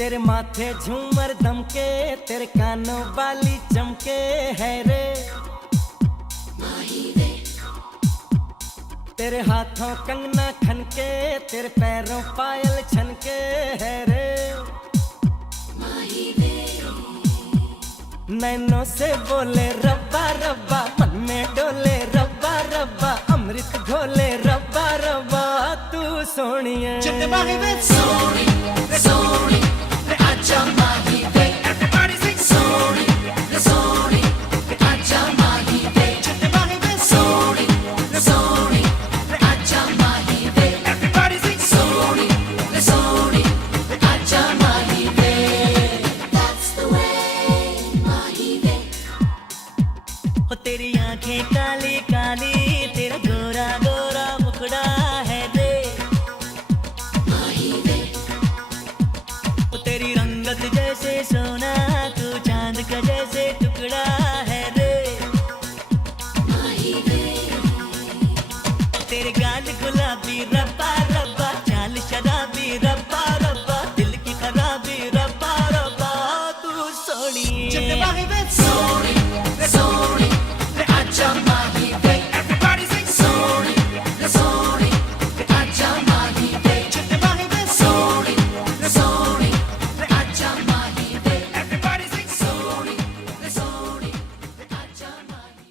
तेरे माथे झूमर दमके, तेरे कानों वाली चमके है रे। तेरे हाथों कंगना खनके, तेरे पैरों पायल छनके है रे। नैनों से बोले रब्बा रब्बा, मन में डोले रब्बा रब्बा, अमृत घोले रब्बा रब्बा, तू सोनिए सोनी सोनी आजा माही वे। Everybody sing सोनी सोनी आजा माही वे। सोनी सोनी आजा माही वे। Everybody sing सोनी सोनी आजा माही वे। That's the way माही वे। हो तेरी आंखें काली काली, तेरा गोरा गोरा मुखड़ा है रे। तेरी रंगत जैसे सोना, तू चांद का जैसे टुकड़ा है रे। तेरे गाल गुलाबी रब्बा रब्बा, चाल शराबी रब्बा रब्बा, दिल की खराबी रब्बा रब्बा, तू सोनी सोनी सोनी आजा माही वे। Everybody sing सोनी सोनी आजा माही वे। सोनी सोनी आजा माही वे। Everybody sing सोनी सोनी आजा माही।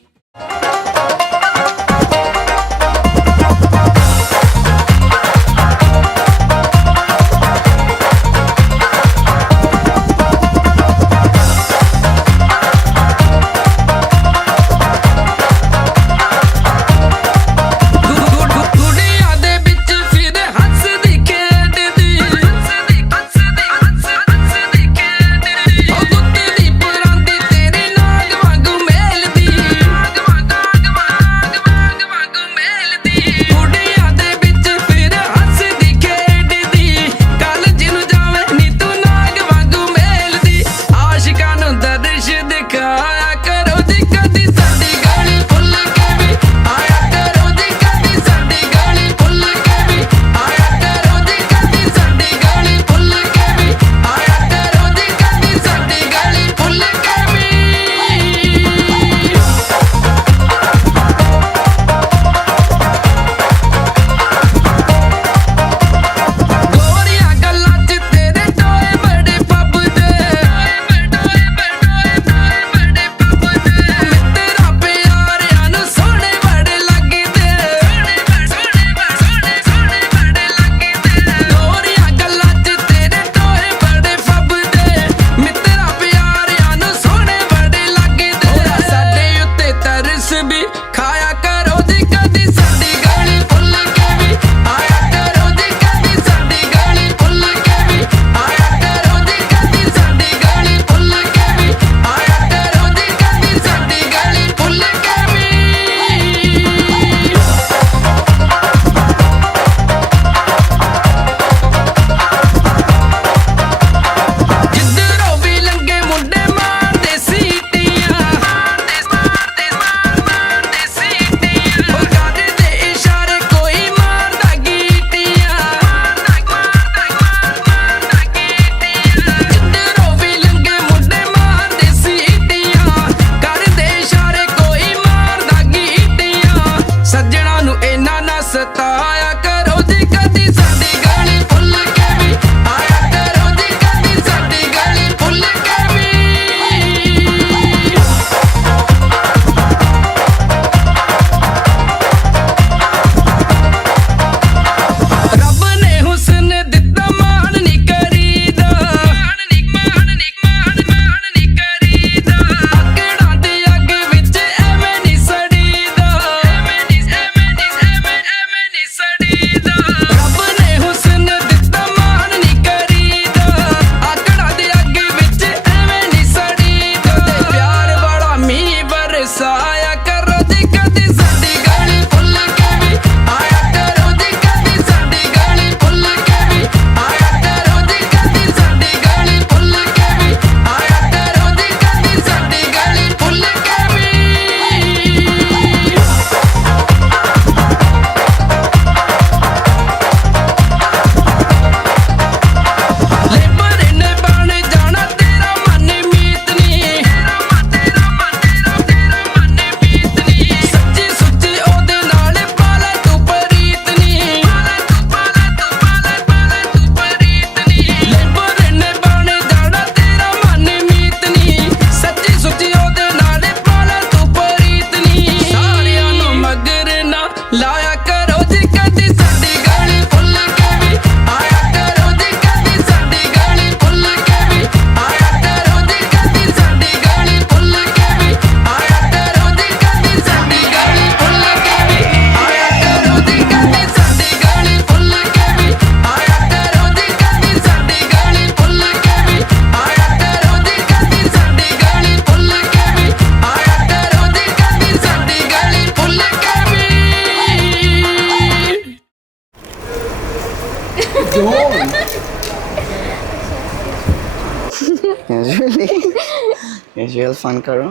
ক্যাজুয়াল ফান করো।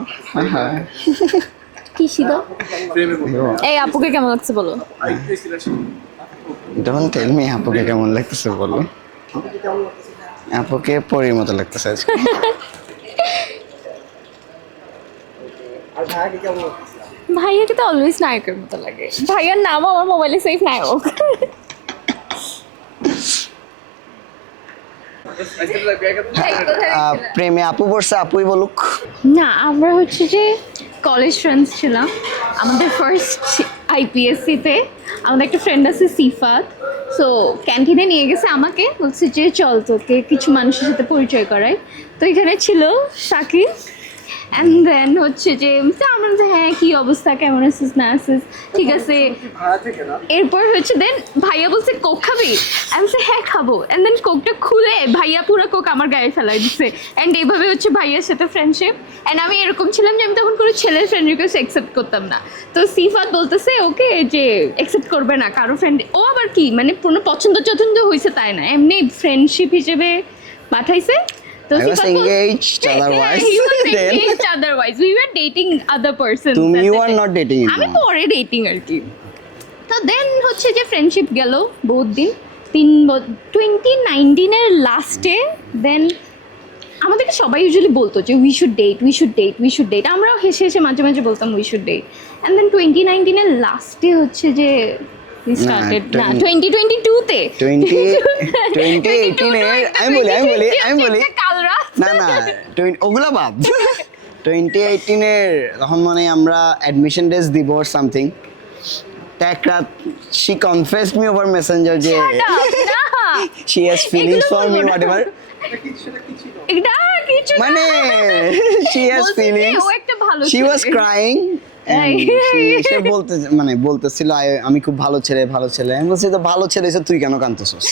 হ্যাঁ কি শিদা এই আপুকে কেমন লাগছে বলো? ডোন্ট টেল মি আপুকে কেমন লাগতেছে বলো। আপুকে পরীর মতো লাগতেছে আজকে। ভাইয়াকে তো অলওয়েজ নায়কের মতো লাগে। ভাইয়ার নাম আমার মোবাইলে সেভ নায়ক। প্রেমে আপু পড়ছে, আপুই বলুক। না, আমরা হচ্ছে যে কলেজ ফ্রেন্ডস ছিলাম। আমাদের ফার্স্ট আইপিএসসিতে আমাদের একটা ফ্রেন্ড আছে সিফাত, সো ক্যান্টিনে নিয়ে গেছে আমাকে, বলছে যে চল তোকে কিছু মানুষের সাথে পরিচয় করাই। তো এখানে ছিল শাকিব, অ্যান্ড দেন হচ্ছে যে তো আমরা বলছি, হ্যাঁ কী অবস্থা, কেমন আছিস না আছিস, ঠিক আছে। এরপর হচ্ছে দেন ভাইয়া বলছে কোক খাবি, আমি বলছি হ্যাঁ খাবো, অ্যান্ড দেন কোকটা খুলে ভাইয়া পুরো কোক আমার গায়ে ফেলাই দিচ্ছে। অ্যান্ড এইভাবে হচ্ছে ভাইয়ার সাথে ফ্রেন্ডশিপ। অ্যান্ড আমি এরকম ছিলাম যে আমি তখন কোনো ছেলের ফ্রেন্ড রিকোয়েস্ট অ্যাকসেপ্ট করতাম না। তো সিফাত বলতেছে ওকে যে অ্যাকসেপ্ট করবে না কারো ফ্রেন্ড। ও আবার কি মানে কোনো পছন্দ টছন্দ হয়েছে তাই না, এমনি ফ্রেন্ডশিপ হিসেবে পাঠাইছে। তো I was engaged otherwise. he was Then engaged otherwise. We were dating other persons. you are not dating him আমি now. পরে ডেটিং আর কি। তো দেন হচ্ছে যে ফ্রেন্ডশিপ গেল বহুত দিন, 2019-এর লাস্টে। দেন আমাদেরকে সবাই ইউজুয়ালি বলতো যে we should date, we should date, we should date. আমরাও হেসে হেসে মাঝে মাঝে বলতাম we should date. And then 2019-এর লাস্টে হচ্ছে যে স্টার্টেড না 2022-তে 2018 এর আমি বলি কাল রাত না ওগুলা বাদ। 2018 এর তখন মানে আমরা অ্যাডমিশন টেস্ট দিব অর সামথিং। এক রাত she confessed me over messenger যে she has feelings for me whatever, এটা কিছু মানে she has feelings, ও একটা ভালো she was crying and সে বলতেছিল আমি খুব ভালো ছেলে আমি বলছি তো ভালো ছেলে হইছে, তুই কেন কাঁদতেছিস?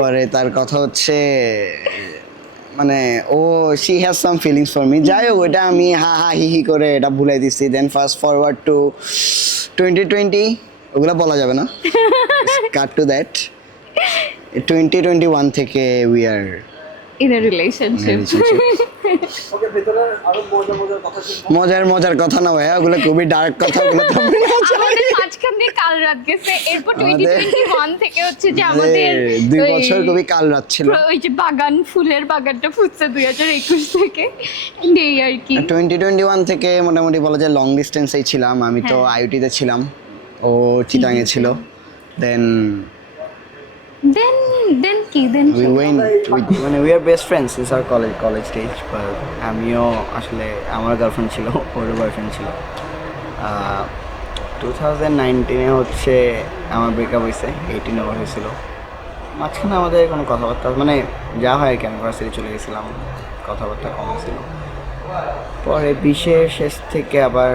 পরে তার কথা হচ্ছে মানে ও she has some feelings for me, যাই হোক ওটা আমি হা হা হি হি করে এটা ভুলাই দিচ্ছি। দেন ফাস্ট ফরওয়ার্ড টু 2020, ওগুলা বলা যাবে না, কাট টু দ্যাট। 2021 থেকে we are in a relationship. মজার কথা না ভাইয়া, ওগুলো খুবই ডার্ক কথা, ওগুলো তো আমাদের মাঝখান দিয়ে কাল রাত গেছে। এরপর 2021 থেকে হচ্ছে যে আমাদের 2 বছর খুবই কাল রাত ছিল। ওই যে ফুলের বাগানটা ফুটছে 2021 থেকে, এই আর কি। 2021 থেকে মোটামুটি বলা যায় লং ডিস্টেন্সেই ছিলাম। আমি তো আইউটিতে ছিলাম, ও চিটাঙে ছিল। দেন we went মানে we are best friends since our college stage, but আমিও আসলে আমার গার্লফ্রেন্ড ছিল, ওর বয়ফ্রেন্ড ছিল। 2019-এ হচ্ছে আমার ব্রেকআপ হয়েছে, 18 ওভার হয়েছিল। মাঝখানে আমাদের কোনো কথাবার্তা মানে যা হয় আর কি, আমি ভার্সিটি চলে গেছিলাম, কথাবার্তা কম ছিল। পরে 20-এর শেষ থেকে আবার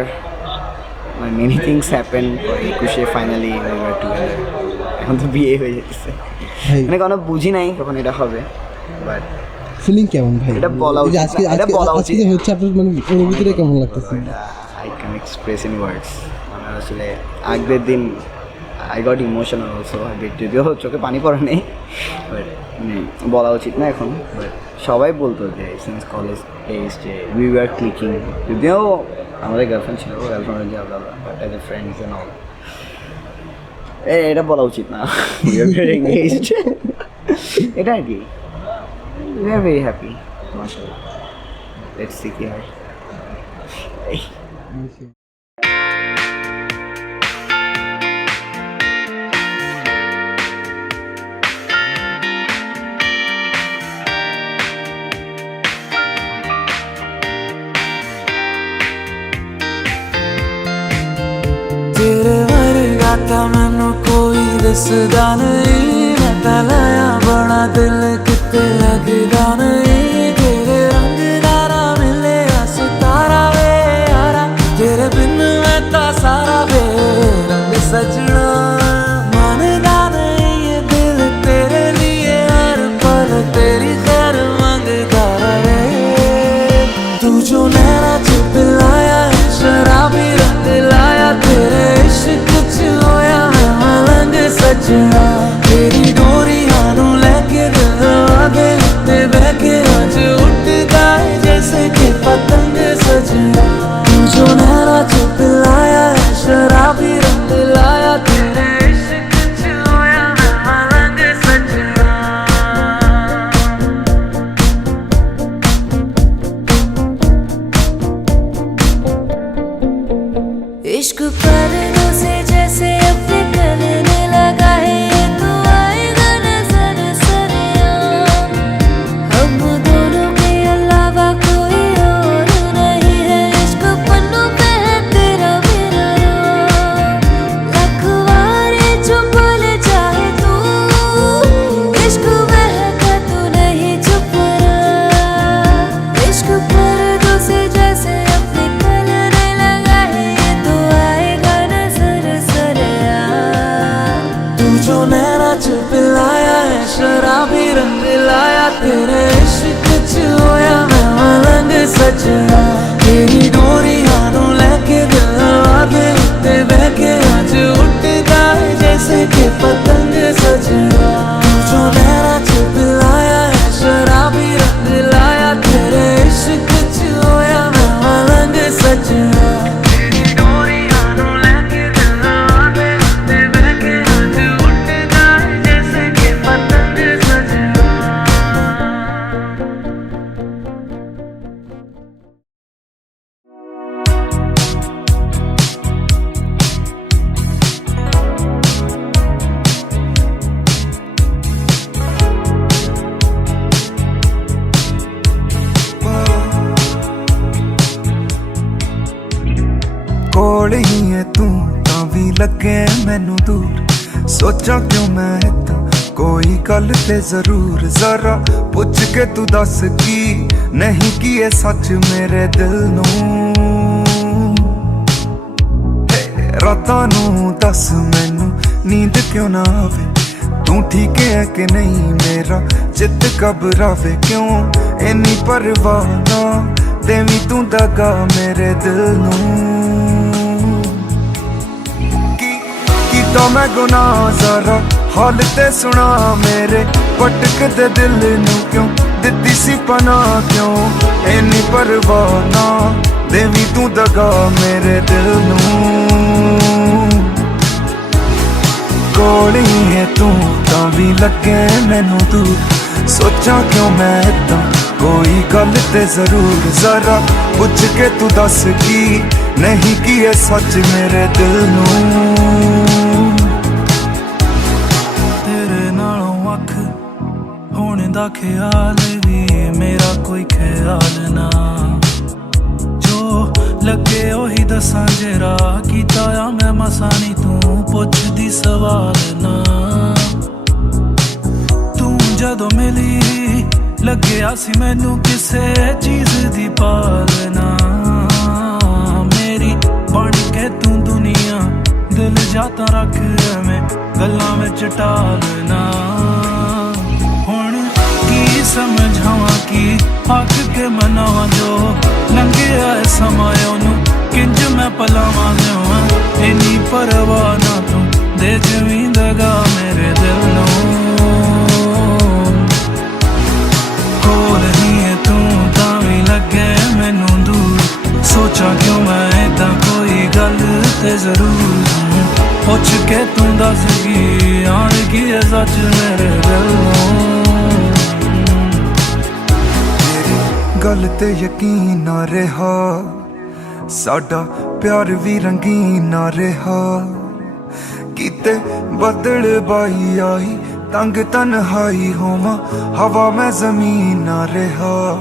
মানে মেনি থিংস হ্যাপেন। 21-এ ফাইনালি we were together। এখন তো বিয়ে হয়ে যেতেছে, মানে কোনো বুঝি নাই কখন এটা হবে, বাট ফিলিং কেমন ভাই? এটা বলা উচিত, এটা বলা উচিত হচ্ছে আপনার মানে অনুভূতিটা কেমন লাগতেছে? I can express in words. মানে আসলে আগের দিন আই গট ইমোশনাল অলসো, যদিও চোখে পানি পড়ে নেই, বাট বলা উচিত না এখন। বাট সবাই বলতো যে সিন্স কলেজ ডেজ যে উই ওয়ার ক্লিকিং, যদিও আমাদের গার্লফ্রেন্ড ছিল, গার্লফ্রেন্ড যে আলাদা, but as a friends and all. এটা বলা উচিত না, উই আর ভেরি এনগেজড, এটা আর কি। উই আর ভেরি হ্যাপি, মাশাআল্লাহ। লেটস সি কি হয়। तेरे वर्गा था मैनू कोई दसदा नहीं, मैं तलाया बड़ा दिल किते लगदा नहीं। तेरे रंग दारा मिले सितारा वे यारा, तेरे बिन मैं ता सारा वे रंग सजना। मानदा नहीं ये दिल तेरे लिए हर पल तेरी खैर मांगदा रहे। तू जो नैना च पिलाया शराबी रंग लाया, तेरे इश्क च होया मैं मलंग सजना। तेरी डोरियां नैना च पिलाया है शराबी रंग लाया तेरे इश्क च होया मैं मलंग सजना तेरी डोरियां नू लेके दिल आगे उत्ते बह के अज उड़दा है जैसे कि पतंग सजना जो नैना च पिलाया है शराबी रंग लाया तेरे इश्क च होया मैं मलंग सजना तेरी डोरियां नू लेके दिल आगे उत्ते बह के अज उड़दा है जैसे कि पतंग सजना ਕੋਲ ਹੀ ਹੈ ਤੂੰ ਤਾਂ ਵੀ ਲੱਗੇ ਮੈਨੂੰ ਦੂਰ ਸੋਚਾਂ ਕਿਉਂ ਮੈਂ ਏਦਾਂ ਕੋਈ ਗੱਲ ਤੇ ਜ਼ਰੂਰ ਜ਼ਰਾ ਪੁੱਛ ਕੇ ਤੂੰ ਦੱਸ ਕੀ ਨਹੀਂ ਕੀ ਇਹ ਸੱਚ ਮੇਰੇ ਦਿਲ ਨੂੰ ਰਾਤਾਂ ਨੂੰ ਦੱਸ ਮੈਨੂੰ ਨੀਂਦ ਕਿਉਂ ਨਾ ਆਵੇ ਤੂੰ ਠੀਕ ਹੈ ਕਿ ਨਹੀਂ ਮੇਰਾ ਚਿੱਤ ਘਬਰਾਵੇ ਕਿਉਂ ਇੰਨੀ ਪਰਵਾਹ ਨਾ ਦੇਵੀਂ ਤੂੰ ਦਗਾ ਮੇਰੇ ਦਿਲ ਨੂੰ ਕੀਤਾ ਮੈਂ ਗੁਨਾਹ ਜ਼ਰਾ ਹਾਲ ਤੇ ਸੁਣਾ ਮੇਰੇ ਭਟਕਦੇ ਦਿਲ ਨੂੰ ਕਿਉਂ ਦਿੱਤੀ ਸੀ ਪਨਾਹ ਕਿਉਂ ਇੰਨੀ ਪਰਵਾਹ ਨਾ ਦੇਵੀਂ ਤੂੰ ਦਗਾ ਮੇਰੇ ਦਿਲ ਨੂੰ ਕੋਲ ਹੀ ਹੈ ਤੂੰ ਤਾਂ ਵੀ ਲੱਗੇ ਮੈਨੂੰ ਦੂਰ ਸੋਚਾਂ ਕਿਉਂ ਮੈਂ ਏਦਾਂ ਕੋਈ ਗੱਲ ਤੇ ਜ਼ਰੂਰ ਜ਼ਰਾ ਪੁੱਛ ਕੇ ਤੂੰ ਦੱਸ ਕੀ ਨਹੀਂ ਕੀ ਇਹ ਸੱਚ ਮੇਰੇ ਦਿਲ ਨੂੰ ਤੇਰੇ ਨਾਲੋਂ ਅੱਖ ਹੋਣ ਦਾ ਖਿਆਲ ਵੀ ਮੇਰਾ ਕੋਈ ਖਿਆਲ ਨਾ ਜੋ ਲੱਗੇ ਉਹੀ ਦੱਸਾਂ ਜਰਾ ਕੀਤਾ ਆ ਮੈਂ ਮਸਾਂ ਨੀ ਤੂੰ ਪੁੱਛਦੀ ਸਵਾਲ ਨਾ ਤੂੰ ਜਦੋਂ ਮਿਲੀ ਲੱਗਿਆ ਸੀ ਮੈਨੂੰ ਕਿਸੇ ਚੀਜ਼ ਦੀ ਪਾਲਨਾ ਮੇਰੀ ਬਣ ਕੇ ਤੂੰ ਦੁਨੀਆ ਦਿਲ ਜਾਤਾ ਰੱਖ ਐਵੇਂ ਗੱਲਾਂ ਵਿੱਚ ਟਾਲਣਾ ਹੁਣ ਕੀ ਸਮਝਾਵਾਂ ਕੀ ਹੱਕ ਕੇ ਮਨਾਵਾਂ ਜੋ ਲੰਘਿਆ ਸਮਾਂ ਉਹਨੂੰ ਕਿੰਜ ਮੈਂ ਪਲਾਵਾਂ ਲਿਆਵਾਂ ਇੰਨੀ ਪਰਵਾਹ ਨਾ ਤੂੰ ਦੇ ਜਵੀਂ ਦਗਾ ਮੇਰੇ ਦਿਲ ਨੂੰ ਕੋਲ ਹੀ ਹੈ ਤੂੰ ਤਾਂ ਵੀ ਲੱਗੇ ਮੈਨੂੰ ਦੂਰ ਸੋਚਾਂ ਕਿਉਂ ਮੈਂ ਏਦਾਂ ਕੋਈ ਗੱਲ ਤੇ ਜ਼ਰੂਰ ਪੁੱਛ ਕੇ ਤੂੰ ਦੱਸ ਕੀ ਆਣ ਕੀ ਹੈ ਸੱਚ ਮੇਰੇ ਦਿਲ ਨੂੰ ਤੇਰੀ ਗੱਲ ਤੇ ਯਕੀਨ ਨਾ ਰਿਹਾ ਸਾਡਾ ਪਿਆਰ ਵੀ ਰੰਗੀਨ ਨਾ ਰਿਹਾ ਕਿਤੇ ਬੱਦਲ ਬਾਈ ਆਈ ਤੰਗ ਤਨਹਾਈ ਹੋਵਾਂ ਹਵਾ ਮੈਂ ਜ਼ਮੀਨ ਨਾ ਰਿਹਾ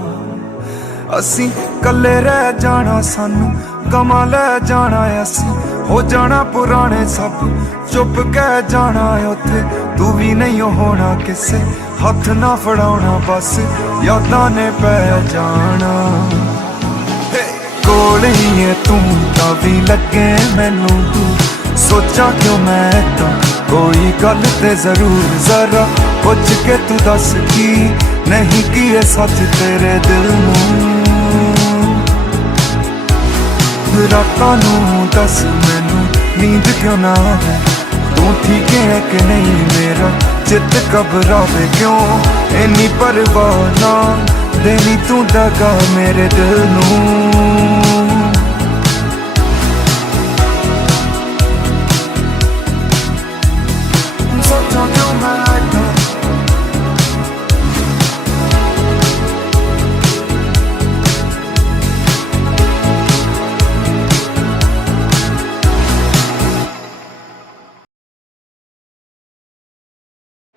ਅਸੀਂ ਕੱਲੇ ਰਹਿ ਜਾਣਾ ਸਾਨੂੰ ਗਮਾਂ ਲੈ ਜਾਣਾ ਅਸੀਂ ਹੋ ਜਾਣਾ ਪੁਰਾਣੇ ਸਭ ਚੁੱਪ ਕਹਿ ਜਾਣਾ ਉੱਥੇ ਤੂੰ ਵੀ ਨਹੀਂ ਹੋਣਾ ਕਿਸੇ ਹੱਥ ਨਾ ਫੜਾਉਣਾ ਬਸ ਯਾਦਾਂ ਨੇ ਪੈ ਜਾਣਾ ਕੋਲ ਹੀ ਹੈ ਤੂੰ ਤਾਂ ਵੀ ਲੱਗੇ ਮੈਨੂੰ ਤੂੰ ਸੋਚਾਂ ਕਿਉਂ ਮੈਂ ਤਾਂ ਕੋਈ ਗੱਲ ਤੇ ਜ਼ਰੂਰ ਜ਼ਰਾ ਪੁੱਛ ਕੇ ਤੂੰ ਦੱਸ ਕੀ ਨਹੀਂ ਕੀ ਇਹ ਸੱਚ ਤੇਰੇ ਦਿਲ ਨੂੰ ਰਾਤਾਂ ਨੂੰ ਦੱਸ ਮੈਨੂੰ ਨੀਂਦ ਕਿਉਂ ਨਾ ਆਵੇ ਤੂੰ ਠੀਕ ਹੈ ਕਿ ਨਹੀਂ ਮੇਰਾ ਚਿੱਤ ਘਬਰਾਵੇ ਕਿਉਂ ਇੰਨੀ ਪਰਵਾਹ ਨਾ ਦੇਵੀਂ ਤੂੰ ਦਗਾ ਮੇਰੇ ਦਿਲ ਨੂੰ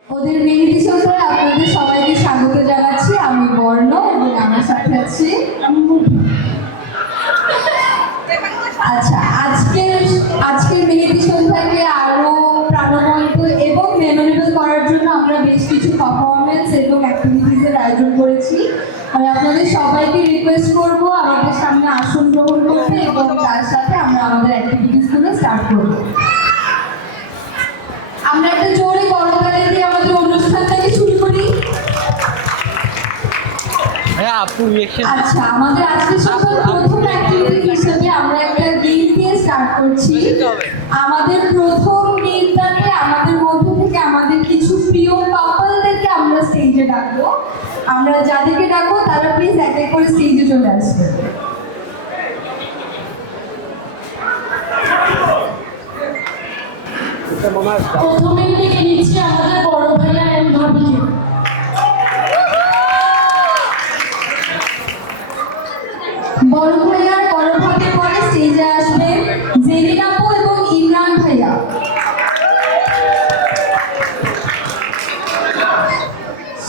ওদের মেহেদি সন্ধ্যায় আপনাদের সবাইকে স্বাগত জানাচ্ছি আমি বর্ণ এবং আমার সাথে আছি আচ্ছা আজকের মেহেদি সন্ধ্যাকে আরো প্রাণবন্ত এবং মেমোরেবল করার জন্য আমরা বেশ কিছু পারফরমেন্স এবং অ্যাক্টিভিটিসের আয়োজন করেছি আমি আপনাদের সবাইকে রিকোয়েস্ট করব আমাদের সামনে আসন গ্রহণ করতে এবং তার সাথে আমরা আমাদের অ্যাক্টিভিটিসগুলো স্টার্ট করব আমরা একটা জোরে করতালি আপু রিঅ্যাকশন আচ্ছা আমাদের আজকে সকাল প্রথম অ্যাক্টিভিটি হিসেবে আমরা একটা গেম দিয়ে স্টার্ট করছি। আমাদের প্রথম গেমটাতে আমাদের মধ্য থেকে আমাদের কিছু প্রিয় কাপলদেরকে আমরা স্টেজে ডাকবো। আমরা যাদেরকে ডাকবো তারা প্লিজ এক এক করে স্টেজে চলে আসবে। প্রথমে ডেকে নিচ্ছি আমাদের বড় ভাইয়া এম ভাবিকে। বড় ভাইয়ার বড় ভাবের পরে স্টেজে আসবে জেরিন আপু এবং ইমরান ভাইয়া।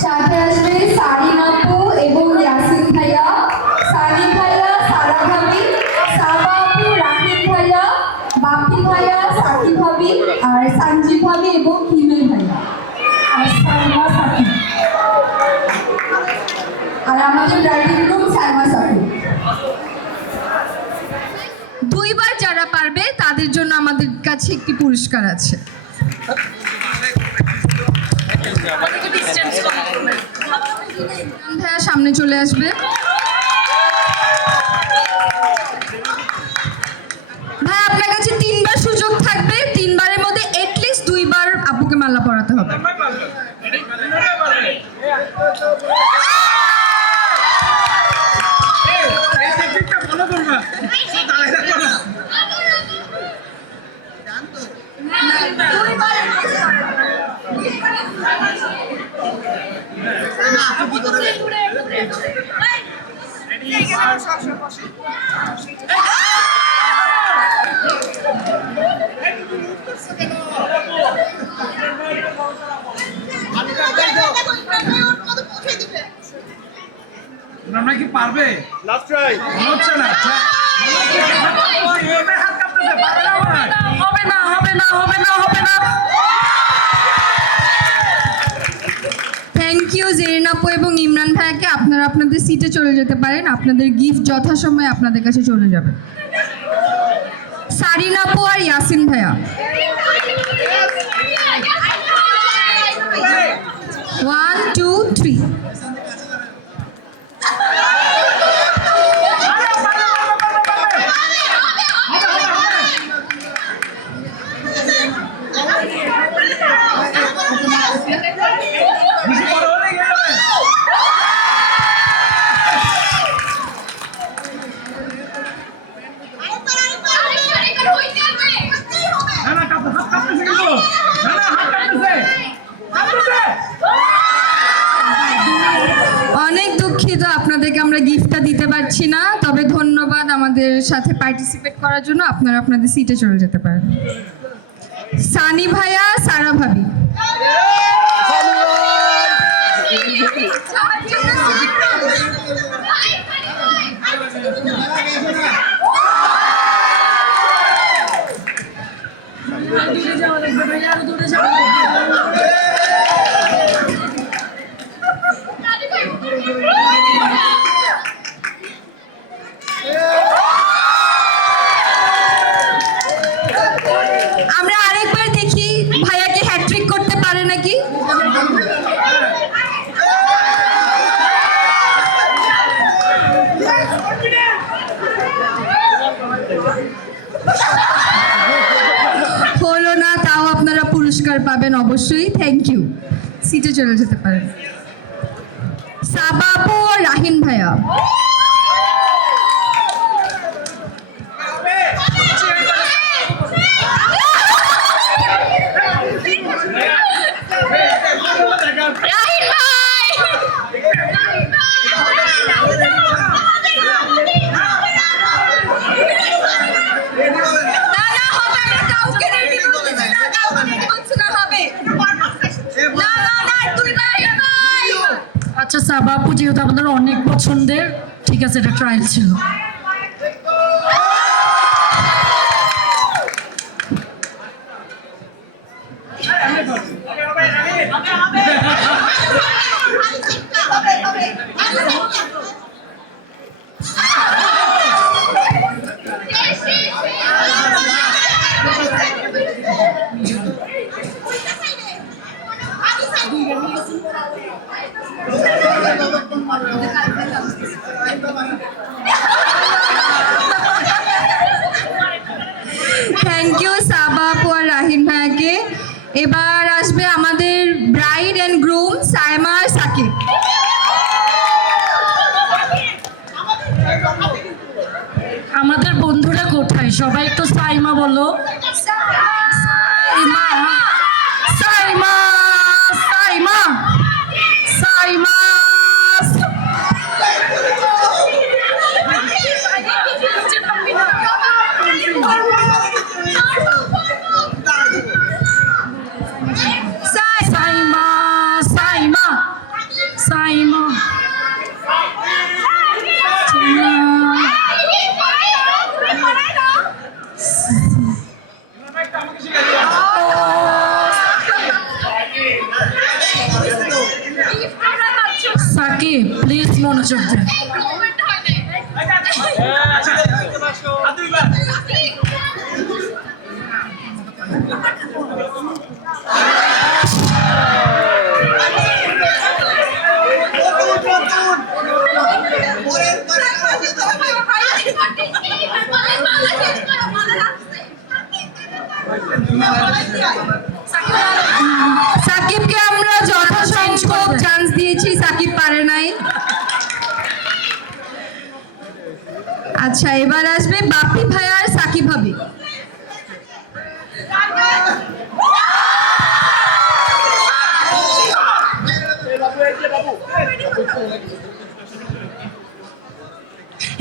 সাথে আসবে সারিন আপু এবং ইয়াসিন ভাইয়া, সানি ভাইয়া, সারা ভাবি, সাবা আপু, রাহিম ভাইয়া, বাপি ভাইয়া, সাকি ভাবি, আর সঞ্জীব ভাবি এবং হিমেল ভাইয়া, আর সালমা সাকি। আর আমাদের ড্রাইভিং রুম সালমা সাকি। দুইবার যারা পারবে তাদের জন্য আমাদের কাছে একটি পুরস্কার আছে। ভাইয়া সামনে চলে আসবে। ভাই আপনার কাছে 3বার সুযোগ থাকবে, 3বারের মধ্যে এটলিস্ট 2বার আপুকে মালা পরাতে হবে। আমরা কি পারবে? লাস্ট ট্রাই হচ্ছে না। হবে না, হবে না, হবে না, হবে না। থ্যাংক ইউ জেরিন আপু এবং ইমরান ভাইয়াকে। আপনারা আপনাদের সিটে চলে যেতে পারেন, আপনাদের গিফট যথাসময়ে আপনাদের কাছে চলে যাবে। সারিন আপু আর ইয়াসিন ভাইয়া। 1 2 3। অনেক দুঃখিত আপনাদেরকে আমরা গিফটটা দিতে পারছি না, তবে ধন্যবাদ আমাদের সাথে পার্টিসিপেট করার জন্য। আপনারা আপনাদের সিটে চলে যেতে পারেন। সানি ভাইয়া, সারা ভাবি। আমরা আরেকবার দেখি ভাইয়াকে হ্যাট্রিক করতে পারে নাকি। হলো না, তাও আপনারা পুরস্কার পাবেন অবশ্যই। Thank you. সিটে চলে যেতে পারেন। সাবা আপু ও রাহিম ভাইয়া। আচ্ছা সাবা আপু, যেহেতু আমাদের অনেক পছন্দের, ঠিক আছে, এটা ট্রায়াল ছিল। থ্যাংক ইউ সাবা আপু আর রাহিন ভাইয়াকে। এবার আসবে আমাদের ব্রাইড অ্যান্ড গ্রুম সাইমা আর সাকিব। আমাদের বন্ধুরা কোথায়? সবাই একটু সাইমা বলো। সাইমা সাইমা সাইমা সাইমা। সাইমা সাইমা সাইমা। সাকিব প্লিজ মনোযোগ দেন। সাকিবকে আমরা যথাসংখ্যক চান্স দিয়েছি, সাকিব পারে নাই। আচ্ছা, এবার আসবে বাপি ভাই আর সাকিব ভাবি।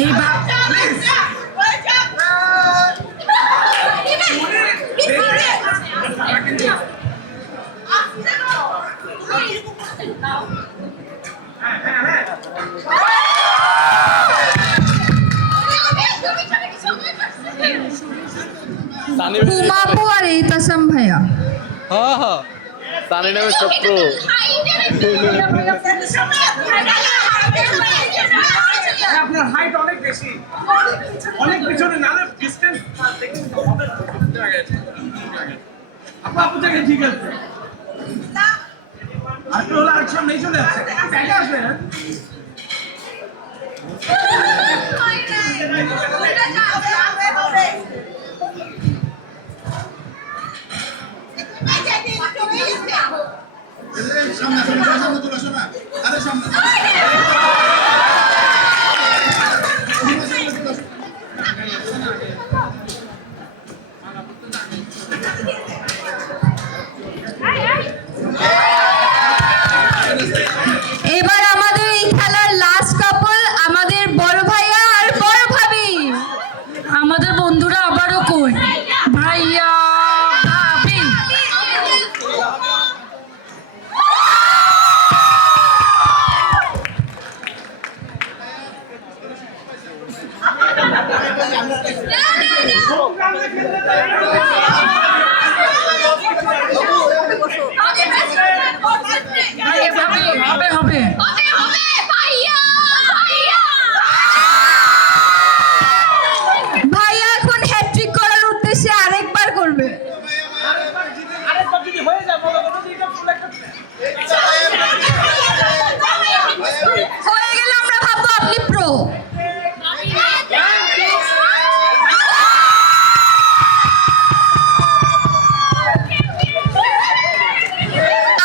এই হুমা আপু আর ইতাসাম ভাইয়া। সানি নামে শত্রু। আপনার হাইট অনেক বেশি, অনেক পিছনে, নালে ডিসটেন্স আপু থেকে ঠিক আছে। আর তো হলো আরেক সামনে চলে আসছে, ব্যাগে আসবে না। এবার আমাদের এই খেলার লাস্ট কাপল আমাদের বড় ভাইয়া আর বড় ভাবি। আমাদের বন্ধুরা আবারও কই? ভাইয়া ভাবি। হবে হবে। ভাইয়া এখন হ্যাট্রিক করার উদ্দেশ্যে আরেকবার করবে। আরেকবার যদি হয়ে যায় বলো কোনো দিকে ফুল একটা হয়ে গেলে আমরা ভাববো আপনি প্রো।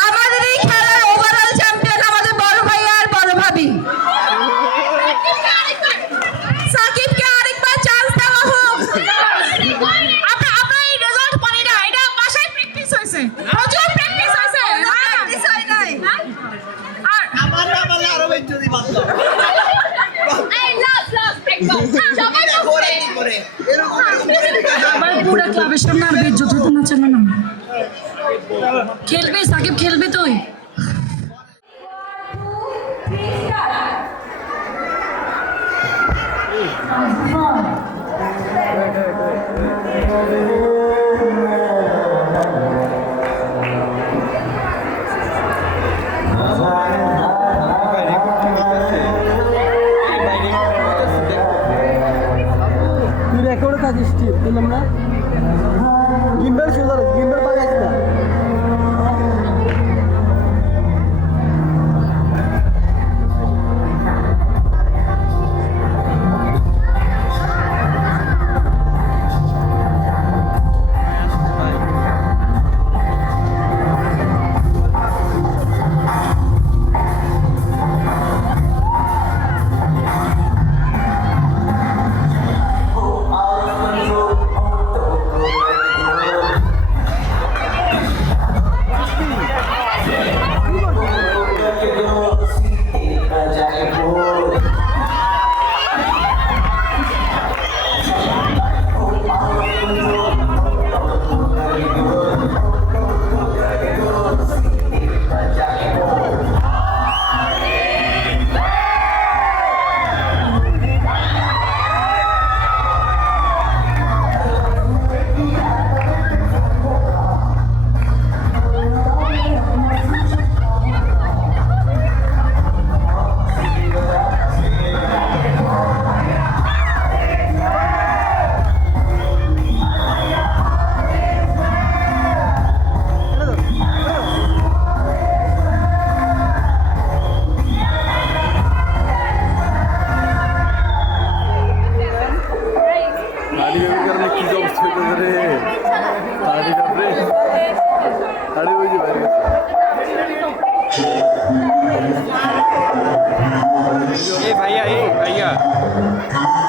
আমাদের এই খেলার ওভারঅল চ্যাম্পিয়ন আমাদের বড় ভাইয়া আর বড় ভাবি। সাকিবকে আরেকবার চান্স দেওয়া হোক। আমরা এই রেজাল্ট পারি না, এটা বাসায় প্র্যাকটিস হয়েছে, প্রচুর প্র্যাকটিস হয়েছে। আর আমার না বলে আরো বেশি যদি বাঁচলো। আবার পুরো ক্লাবের সামনে আর বেজ্জত হতে না চান না। খেলবি সাকিব, খেলবি তুই? তুই রেকর্ডে থাকিস ঠিক বললাম না গিম্বার সোজা গিম্বার পাকাইস না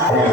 পরের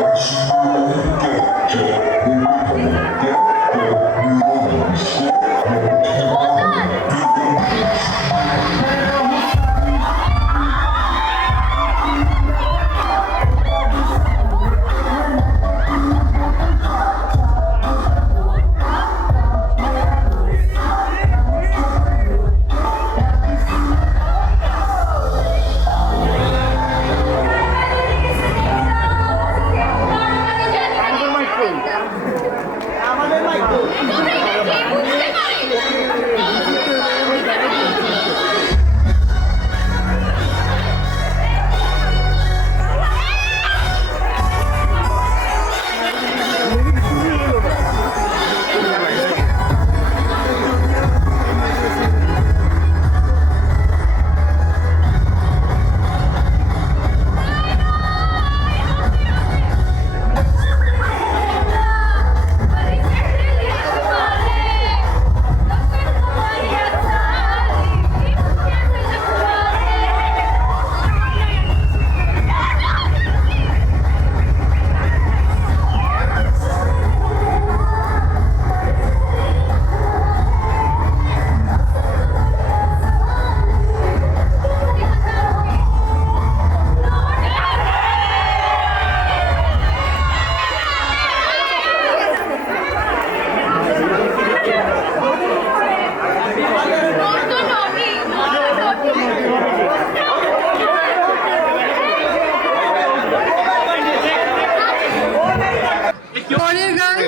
গান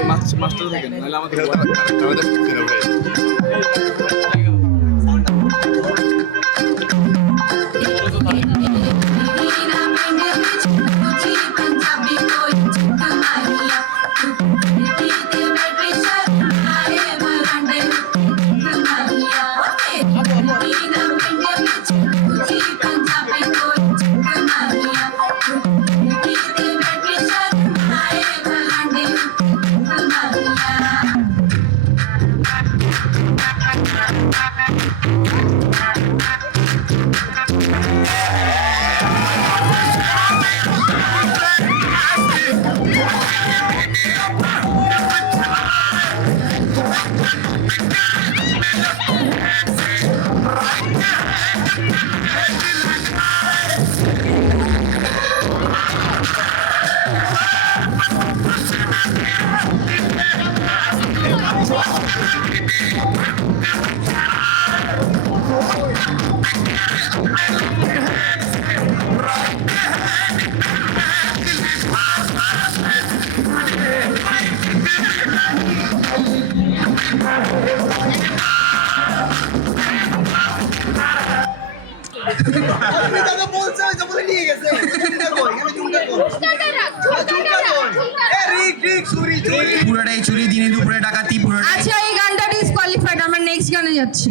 পুরোটাই চুরি, দিনে দুপুরে ডাকাতি পুরোটাই। আচ্ছা এই গানটা ডিসকোয়ালিফাইড, আমরা নেক্সট গানে যাচ্ছি।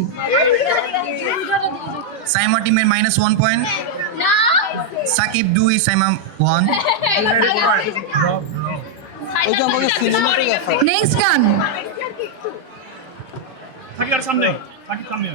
সাইমা টিমের -1 পয়েন্ট, সাকিব 2, সাইমা 1। ওইটা আমাকে সিনেমাতে দেখা। নেক্সট গান সাকিব সামনে, সাকিব সামনে।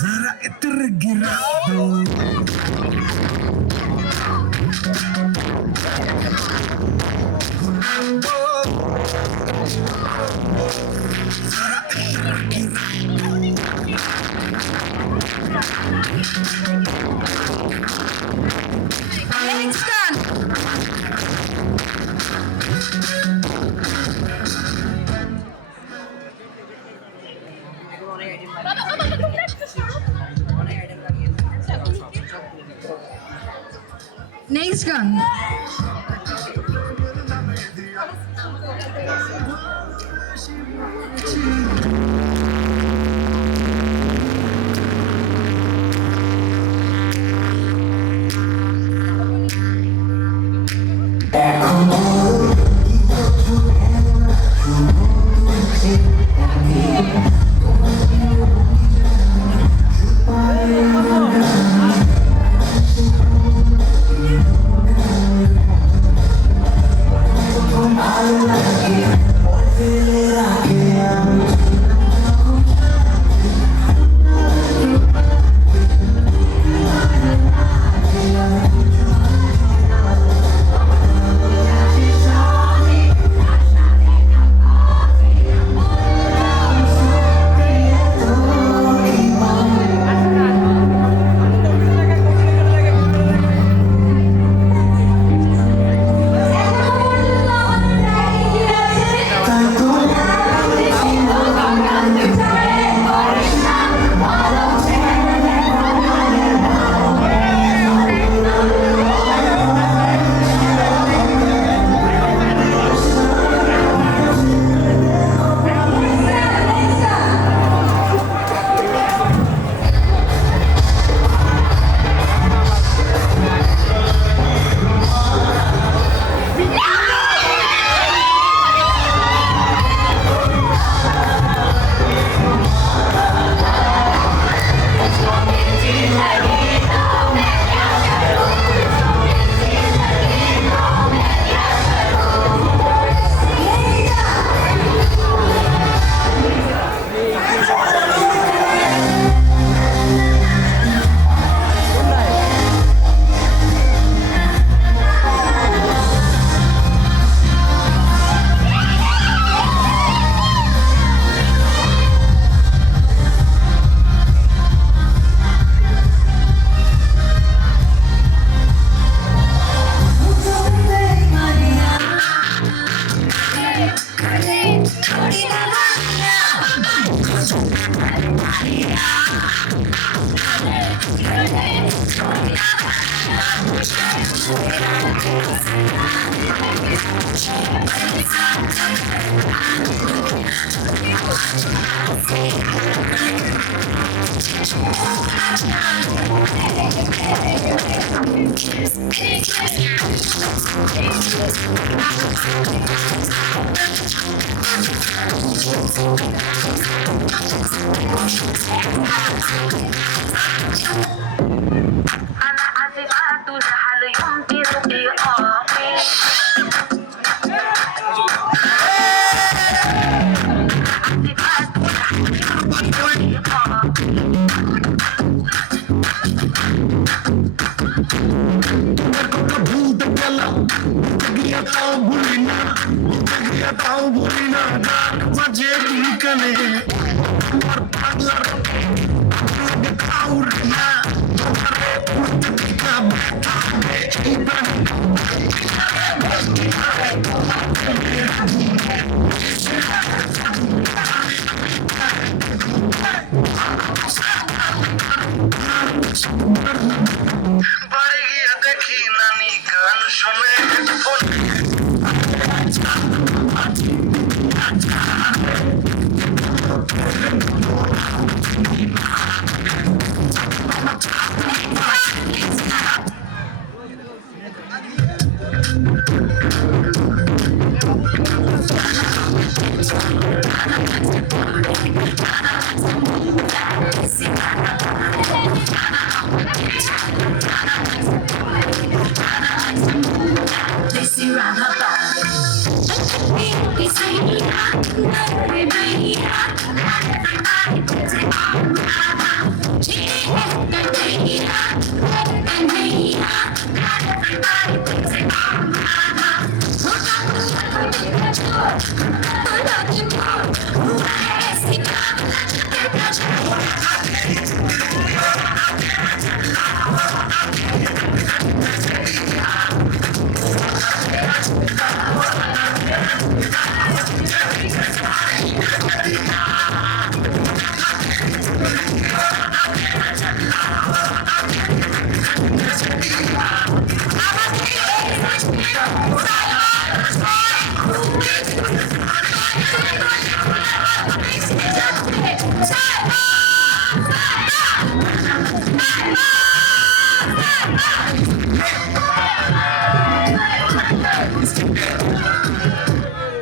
जरा इतर गिरा दो নেক্সট গান নেক্সট গান Thank you.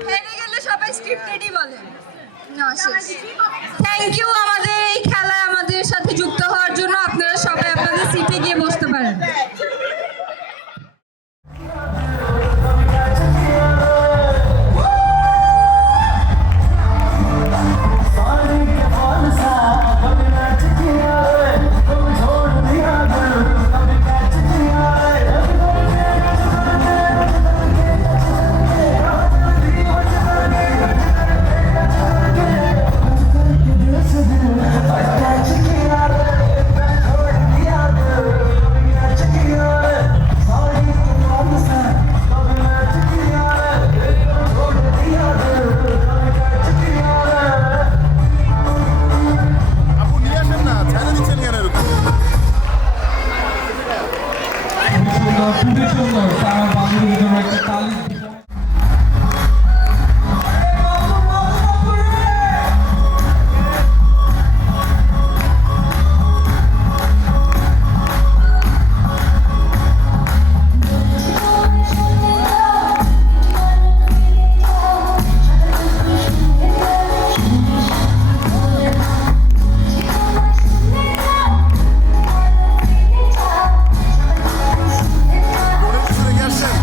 হেরে গেলে সবাই স্ক্রিপ্টেডই বলে না থ্যাংক ইউ আমাদের এই খেলায় আমাদের সাথে যুক্ত হওয়ার জন্য। আপনারা সবাই আপনাদের সিটে গিয়ে বসতে পারেন। আপু নিয়ে আসেন না, ছাড়া দিচ্ছেন কেন এরকম? খুবই সুন্দর তারা বান্ধবীর জন্য একটা তালি। ওদের পিছনে নিয়ে আসছেন।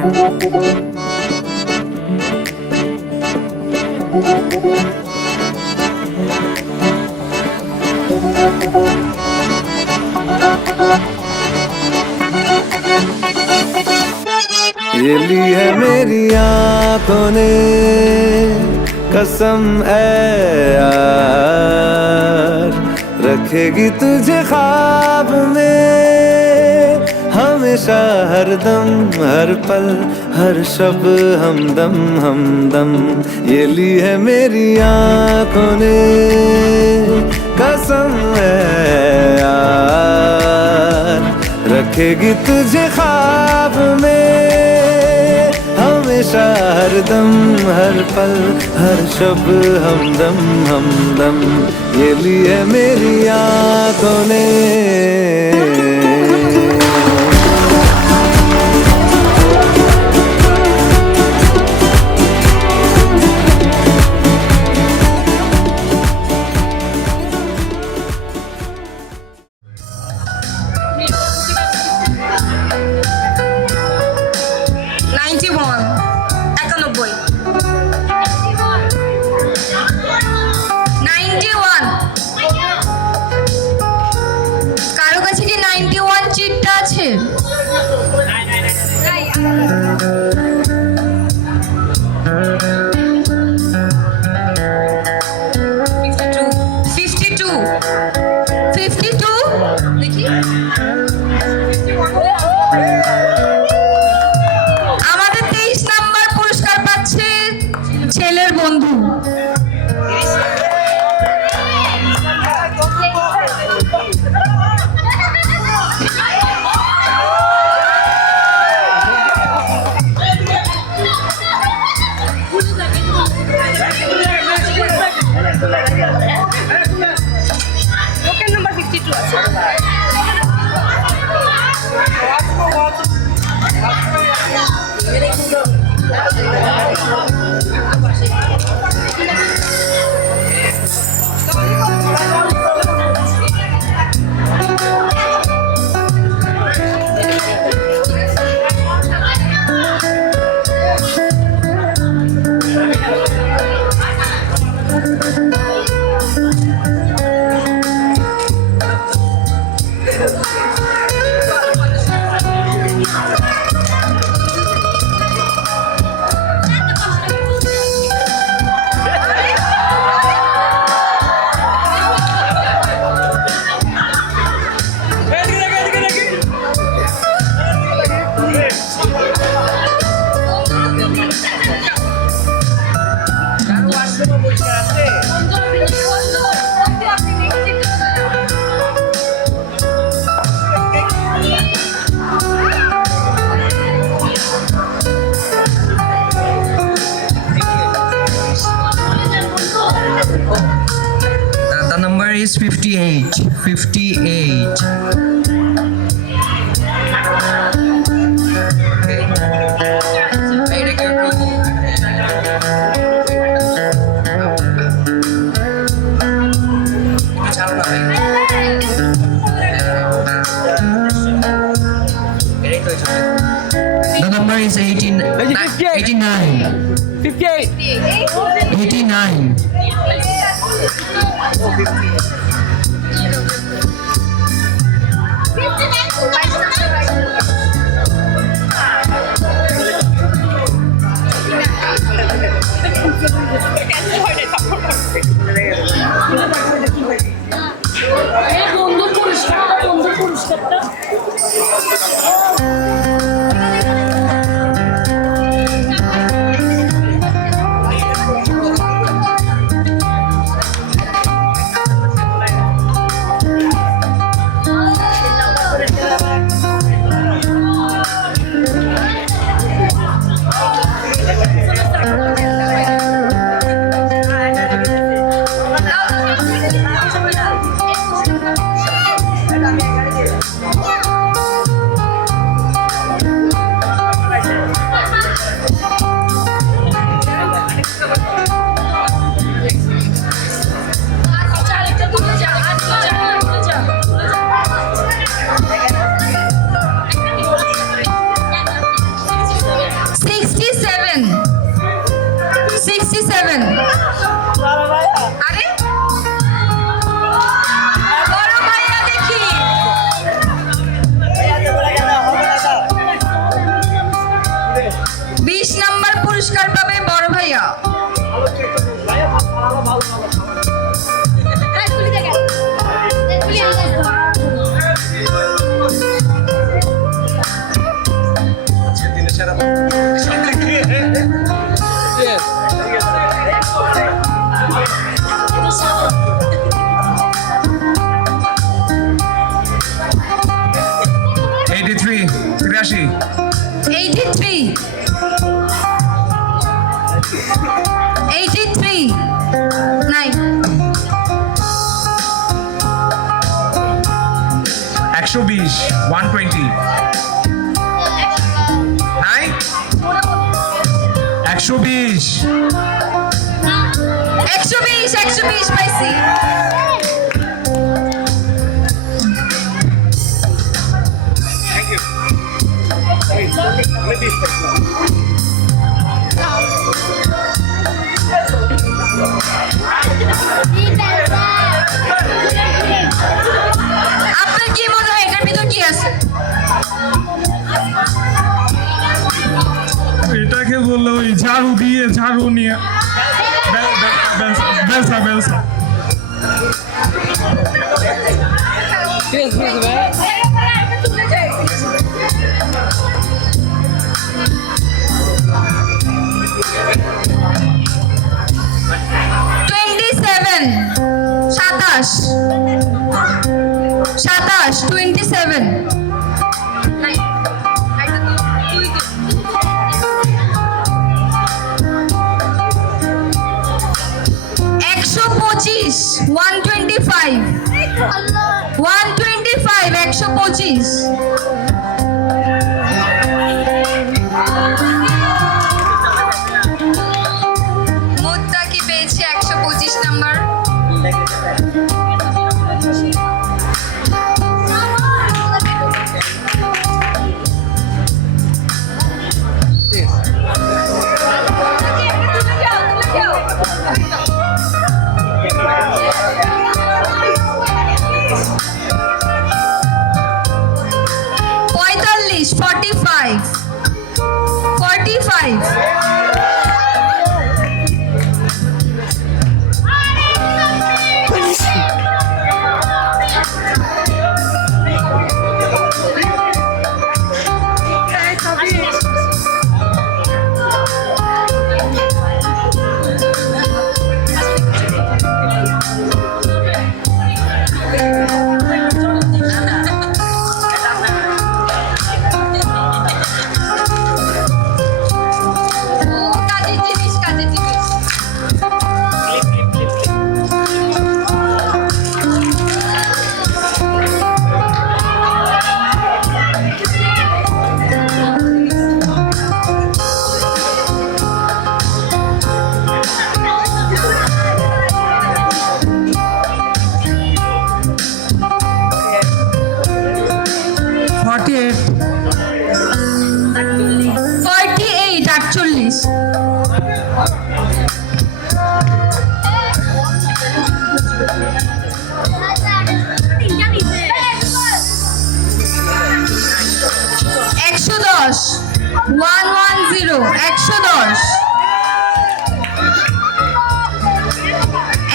ये ली है मेरी आंखों ने कसम है यार, रखेगी तुझे ख्वाब में हमेशा, हर दम हर पल हर शब हमदम हमदम। ये ली है मेरी आंखों ने कसम है यार, रखेगी तुझे ख्वाब में हमेशा, हर दम हर पल हर शब हमदम हमदम। ये लिए मेरी आंखों ने। কারো কাছে কি 91 চিটটা আছে? আমাদের 23 নাম্বার পুরস্কার পাচ্ছে ছেলের বন্ধু। The number is 58. 58. The number is 89. 58. 89. বন্ধু পুরস্কারটা 27 আরে বড় ভাইয়া দেখি 20 নম্বর পুরস্কার পাবে বড় ভাইয়া। Three. 83 নাই 120 120 নাই 120 120 পাইছি। আপনার কি মনে হয় এটার ভিতর কি আছে? এটাকে বললো ওই ঝাড়ু দিয়ে ঝাড়ু নিয়ে বেলসা বেলসা সাতাশ 27 125 125 125 মুদ্রা কি পেয়েছে 125 নাম্বার। পঁয়তাল্লিশ 45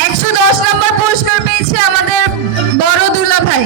110 নম্বর পুরস্কার পেয়েছে আমাদের বড় দুলা ভাই।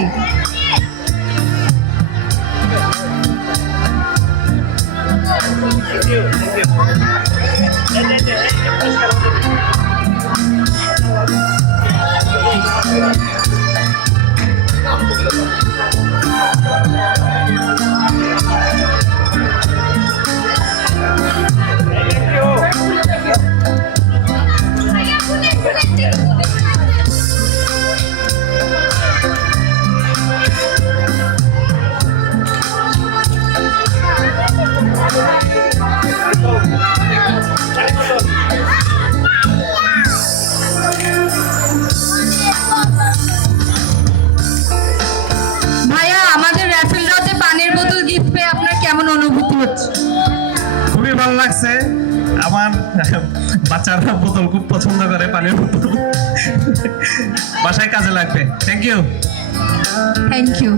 ভাইয়া আমাদের র্যাফেল ড্রতে পানির বোতল গিফট পেয়ে আপনার কেমন অনুভূতি হচ্ছে? খুবই ভালো লাগছে। আমার বাচ্চারা বোতল খুব পছন্দ করে, পানির বোতল, বাসায় কাজে লাগবে। Thank you. Thank you.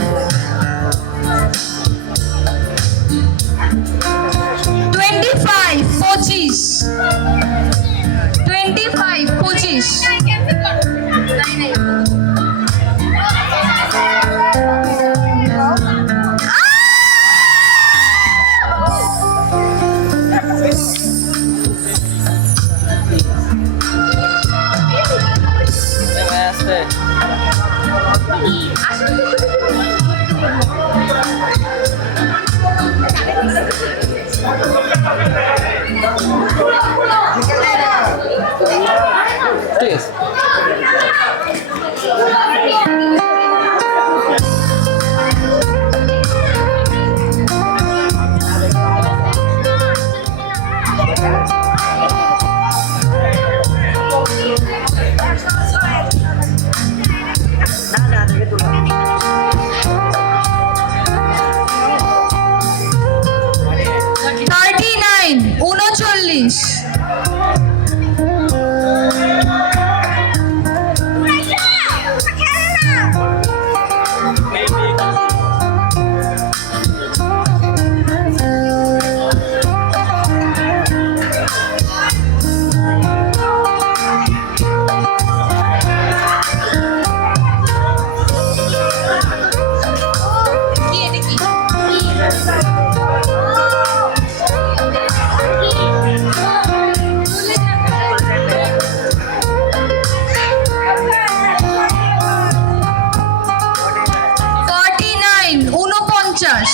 25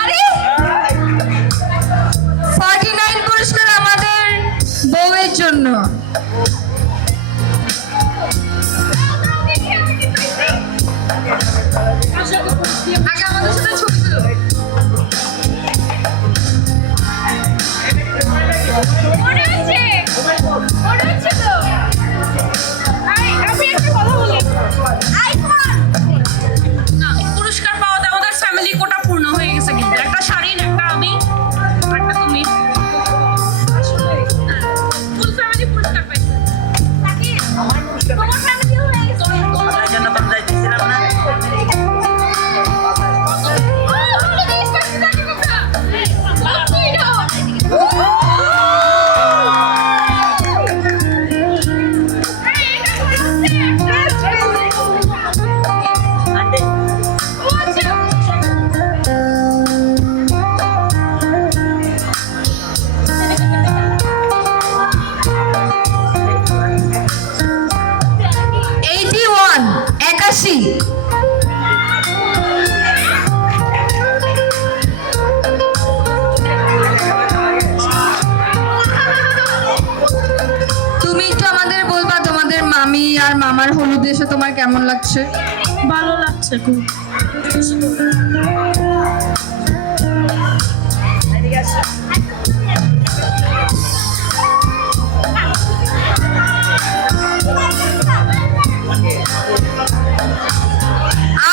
আরে 49 পুরস্কার আমাদের বউয়ের জন্য। আগে আমাদের সাথে ছবি তুলো। মনে হচ্ছে তো। আমি একটা কথা বলি, পুরস্কার পাওয়াতে আমাদের ফ্যামিলি কোটা পূর্ণ হয়ে গেছে। কিন্তু একটা শাড়ি, একটা আমি, একটা তুমি, ফুল ফ্যামিলি পুরস্কার পাইছে। তোমার ফ্যামিলিও হয়ে গেছে। তোমার জন্য বাজাই দিছিলাম না। তুমি একটু আমাদের বলবা তোমাদের মামি আর মামার হলুদ এসে তোমার কেমন লাগছে? ভালো লাগছে খুব।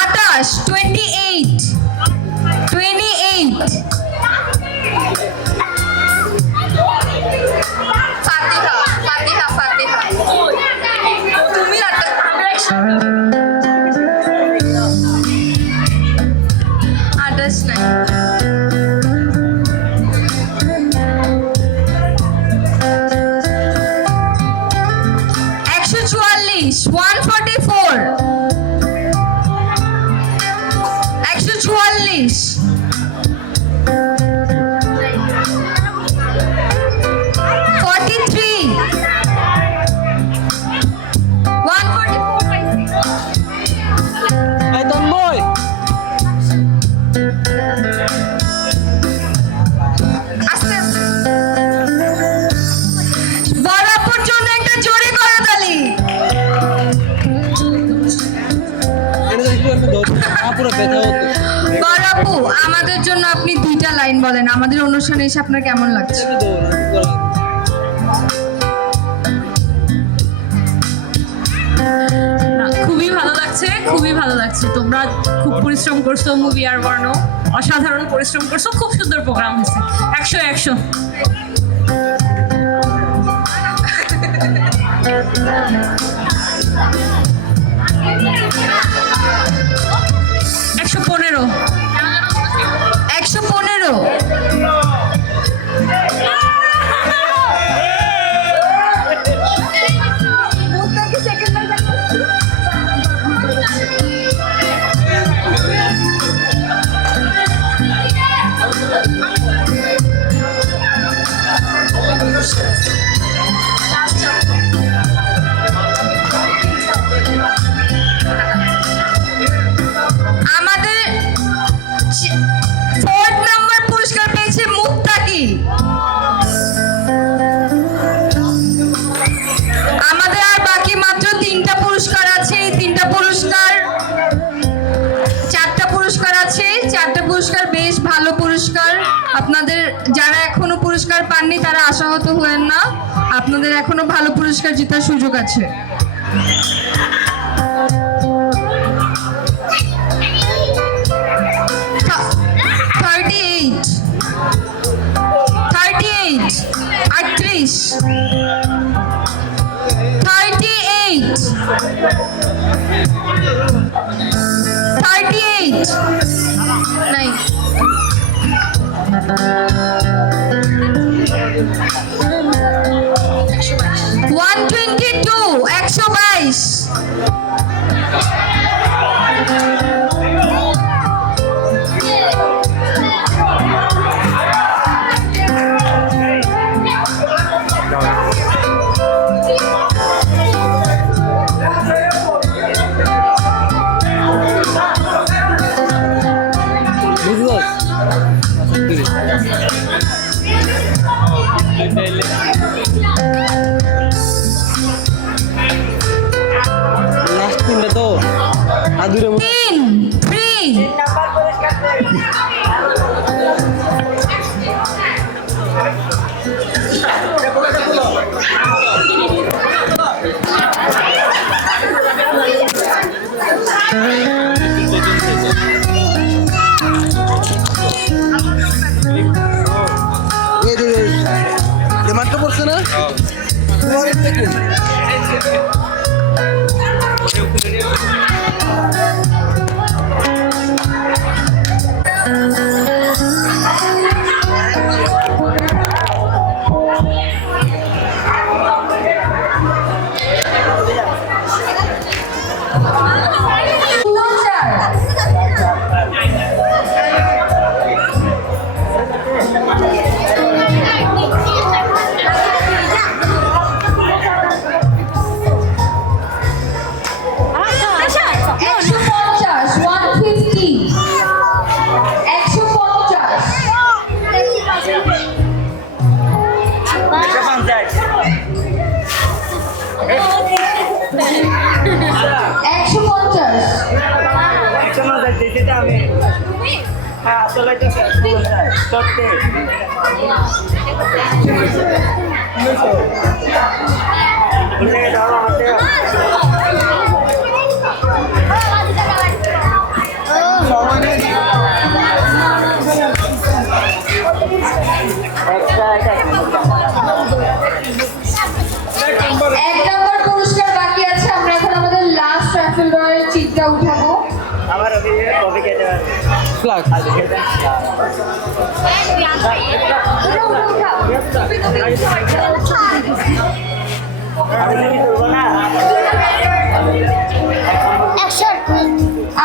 আটাশ 28 ফাতিহা তুমি আটাশ নাই। 144 144 144 43 144 এই তন্ময় আস্তে আস্তে বরাবর জন্য একটা জোরে করতালি। বরাবু আমাদের জন্য আপনি 2টা লাইন বলেন, আমাদের অনুষ্ঠানে এসে আপনার কেমন লাগছে? খুবই ভালো লাগছে, খুবই ভালো লাগছে। তোমরা খুব পরিশ্রম করছো, মুভি আর বর্ণ অসাধারণ পরিশ্রম করছো, খুব সুন্দর প্রোগ্রাম হয়েছে। 100 115 আমাদের 4th নাম্বার পুরস্কার পেয়েছে মুত্তাকি। আমাদের আর বাকি মাত্র 3টা পুরস্কার আছে। এই 3টা পুরস্কার 4টা পুরস্কার আছে। 4টা পুরস্কার বেশ ভালো পুরস্কার। আপনাদের যারা এখনো পুরস্কার পাননি তারা আশাহত হবেন না, আপনাদের এখনো ভালো পুরস্কার জেতার সুযোগ আছে। नहीं 122 122 মাত্র পড়ছে না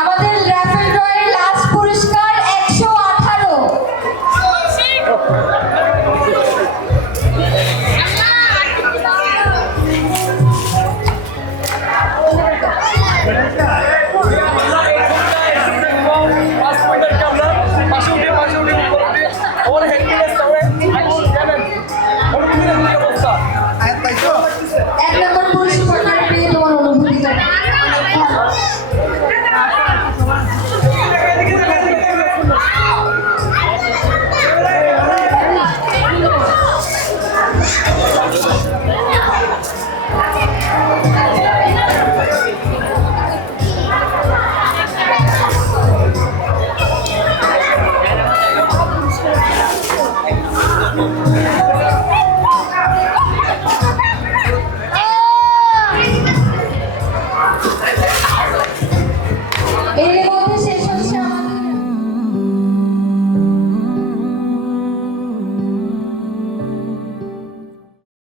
আমাদের র্যাফেল ড্রয়ের লাস্ট পুরস্কার 118।